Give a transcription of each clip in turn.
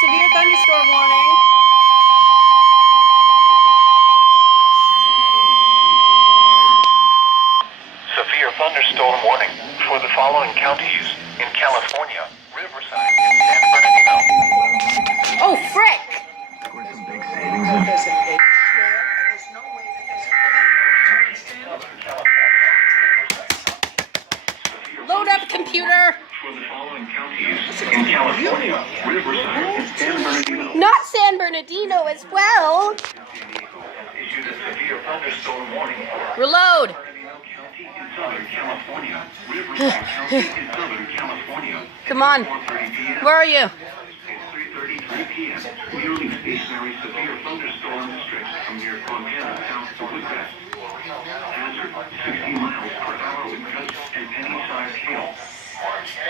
severe thunderstorm warning. Severe thunderstorm warning for the following counties in California, Riverside, and San Bernardino. Oh, frick! Load up, computer! For the following counties in California, Riverside, and San Bernardino. Not San Bernardino as well. Issued a severe thunderstorm warning for Reload. County in Southern California, Riverside County in Southern California. Come on. 4:30 p.m. Where are you? It's 3:33 p.m. Nearly stationary severe thunderstorm stretched from near Coachella south to Woodcrest. Hazard 60 miles per hour with gusts and penny-sized hail.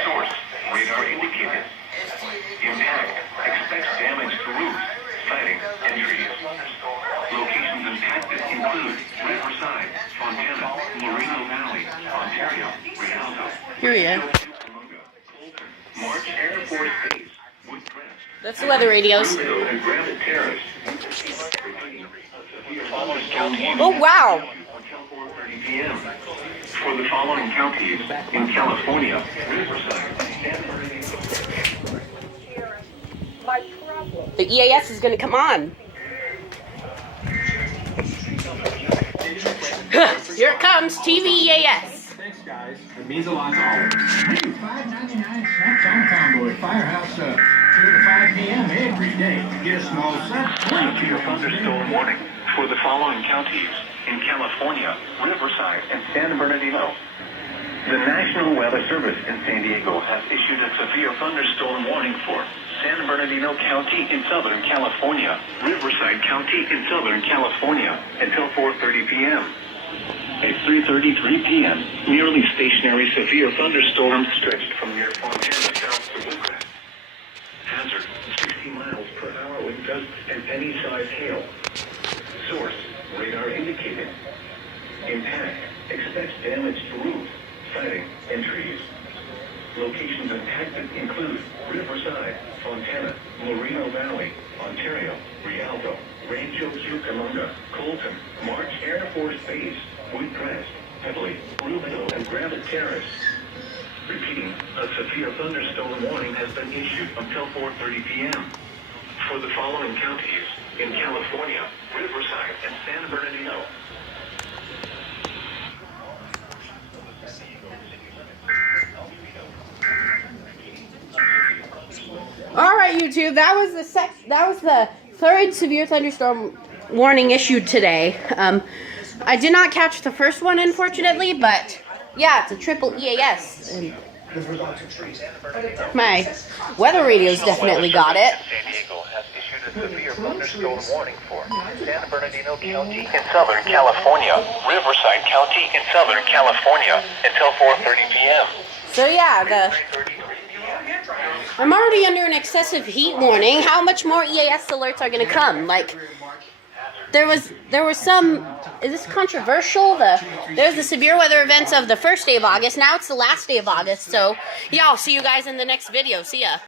Source radar indicated. Impact expects damage to roofs, siding, and trees. Locations impacted include Riverside, Fontana, Moreno Valley, Ontario, Rialto. Here we are. March Air Force Base, Woodcrest. That's the weather radios. And Granite Terrace. Oh, wow. Until 4:30 p.m. For the following counties in California, Riverside, San Bernardino. The EAS is going to come on. Here it comes, TV EAS. Thanks, guys. It means a lot to all of us. $5.99 snacks on combo at Firehouse 2 to 5 p.m. every day. Get a small set. Severe thunderstorm warning for the following counties in California, Riverside, and San Bernardino. The National Weather Service in San Diego has issued a severe thunderstorm warning for San Bernardino County in Southern California, Riverside County in Southern California, until 4:30 p.m. At 3:33 p.m., nearly stationary severe thunderstorms stretched from near Fontana south to Woodcrest. Hazard 60 miles per hour with gusts and penny-sized hail. Source radar indicated. Impact expects damage to roofs, siding, and trees. Locations impacted include Riverside, Fontana, Moreno Valley, Ontario, Rialto, Rancho Cucamonga, Colton, March Air Force Base, Woodcrest, Heavily, Rubino, and Granite Terrace. Repeating, a severe thunderstorm warning has been issued until 4:30 p.m. for the following counties in California, Riverside, and San Bernardino. All right, YouTube. That was the third severe thunderstorm warning issued today. I did not catch the first one, unfortunately, but yeah, it's a triple EAS. And my weather radios definitely got it. San Diego has issued a severe thunderstorm warning for San Bernardino County in Southern California, Riverside County in Southern California, until 4:30 p.m. So yeah, I'm already under an excessive heat warning. How much more EAS alerts are going to come? Like, there was some. Is this controversial? There's the severe weather events of the first day of August. Now it's the last day of August. So yeah, I'll see you guys in the next video. See ya.